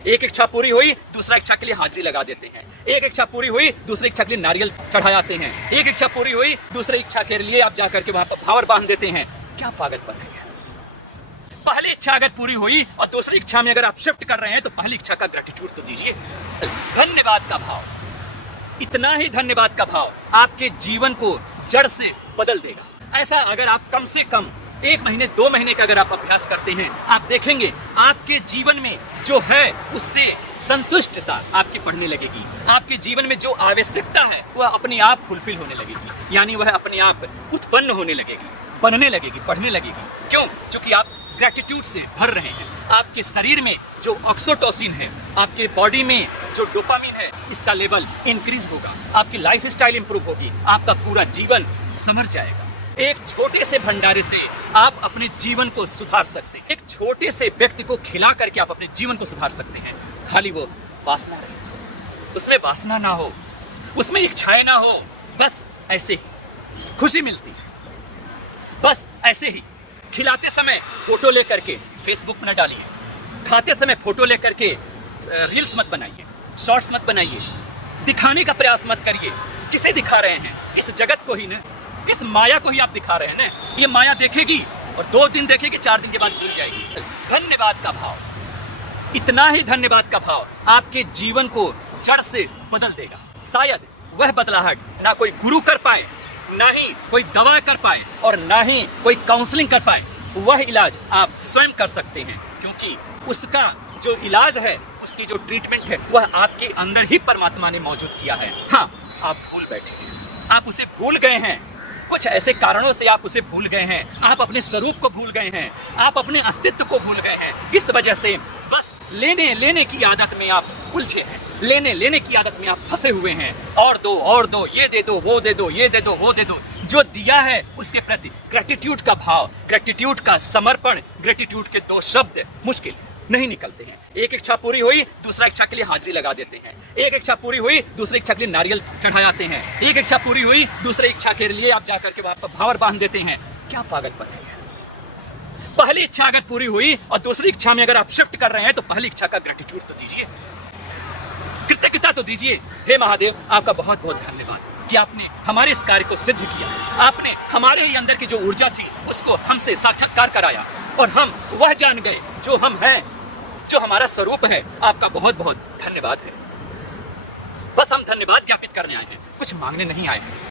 एक इच्छा पूरी हुई, दूसरा इच्छा के लिए हाजिरी लगा देते हैं। एक इच्छा पूरी हुई, दूसरी इच्छा के लिए नारियल चढ़ा जाते हैं। एक इच्छा पूरी हुई, दूसरी इच्छा के लिए आप जाकर के वहां पर भावर बांध देते हैं। क्या पागलपन है? पहली इच्छा अगर पूरी हुई और दूसरी इच्छा में अगर आप शिफ्ट कर रहे हैं तो पहली इच्छा का ग्रेटिट्यूड तो दीजिए। धन्यवाद का भाव, इतना ही धन्यवाद का भाव आपके जीवन को जड़ से बदल देगा। ऐसा अगर आप कम से कम 1 महीने 2 महीने का अगर आप अभ्यास करते हैं, आप देखेंगे आपके जीवन में जो है उससे संतुष्टता आपकी बढ़ने लगेगी। आपके जीवन में जो आवश्यकता है वह अपने आप फुलफिल होने लगेगी, यानी वह अपने आप उत्पन्न होने लगेगी, बनने लगेगी, बढ़ने लगेगी। क्यों? क्योंकि आप ग्रेटिट्यूड से भर रहे हैं। आपके शरीर में जो ऑक्सीटोसिन है, आपके बॉडी में जो डोपामिन है, इसका लेवल इंक्रीज होगा, आपकी लाइफ स्टाइल इंप्रूव होगी, आपका पूरा जीवन संवर जाएगा। एक छोटे से भंडारे से आप अपने जीवन को सुधार सकते हैं। एक छोटे से व्यक्ति को खिला करके आप अपने जीवन को सुधार सकते हैं। खाली वो वासना रहित हो, उसमें वासना ना हो, उसमें इच्छाएं ना हो, बस ऐसे ही खुशी मिलती है। बस ऐसे ही खिलाते समय फोटो लेकर के फेसबुक पर न डालिए, खाते समय फोटो लेकर के रील्स मत बनाइए, शॉर्ट्स मत बनाइए, दिखाने का प्रयास मत करिए। किसे दिखा रहे हैं? इस जगत को ही ना, इस माया को ही आप दिखा रहे हैं ना। ये माया देखेगी और 2 दिन देखेगी, 4 दिन के बाद भूल जाएगी। धन्यवाद का भाव, इतना ही धन्यवाद का भाव आपके जीवन को जड़ से बदल देगा। शायद वह बदलाहट ना कोई गुरु कर पाए, ना ही कोई दवा कर पाए और ना ही कोई काउंसलिंग कर पाए। वह इलाज आप स्वयं कर सकते हैं, क्योंकि उसका जो इलाज है, उसकी जो ट्रीटमेंट है, वह आपके अंदर ही परमात्मा ने मौजूद किया है। हाँ, आप भूल बैठे हैं, आप उसे भूल गए हैं। कुछ ऐसे कारणों से आप उसे भूल गए हैं। आप अपने स्वरूप को भूल गए हैं, आप अपने अस्तित्व को भूल गए हैं। इस वजह से बस लेने की आदत में आप उलझे हैं, लेने की आदत में आप फंसे हुए हैं। और दो, ये दे दो, वो दे दो, ये दे दो, वो दे दो। जो दिया है उसके प्रति ग्रेटिट्यूड का भाव, ग्रेटिट्यूड का समर्पण, ग्रेटिट्यूड के 2 शब्द मुश्किल नहीं निकलते हैं। एक इच्छा पूरी हुई, दूसरा इच्छा के लिए हाजिरी लगा देते हैं। एक इच्छा पूरी हुई, दूसरी इच्छा के लिए नारियल चढ़ा जाते हैं। एक इच्छा पूरी हुई, दूसरी इच्छा के लिए आप जाकर के वहां पर भावर बांध देते हैं। क्या पागलपन है? पहली इच्छा अगर पूरी हुई और दूसरी इच्छा में अगर आप शिफ्ट कर रहे हैं तो पहली इच्छा का ग्रेटिट्यूड तो दीजिए, कृतज्ञता तो दीजिए। हे महादेव, आपका बहुत बहुत धन्यवाद कि आपने हमारे इस कार्य को सिद्ध किया। आपने हमारे ही अंदर की जो ऊर्जा थी उसको हमसे साक्षात्कार कराया और हम वह जान गए जो हम हैं, जो हमारा स्वरूप है। आपका बहुत बहुत धन्यवाद है। बस हम धन्यवाद ज्ञापित करने आए हैं, कुछ मांगने नहीं आए हैं।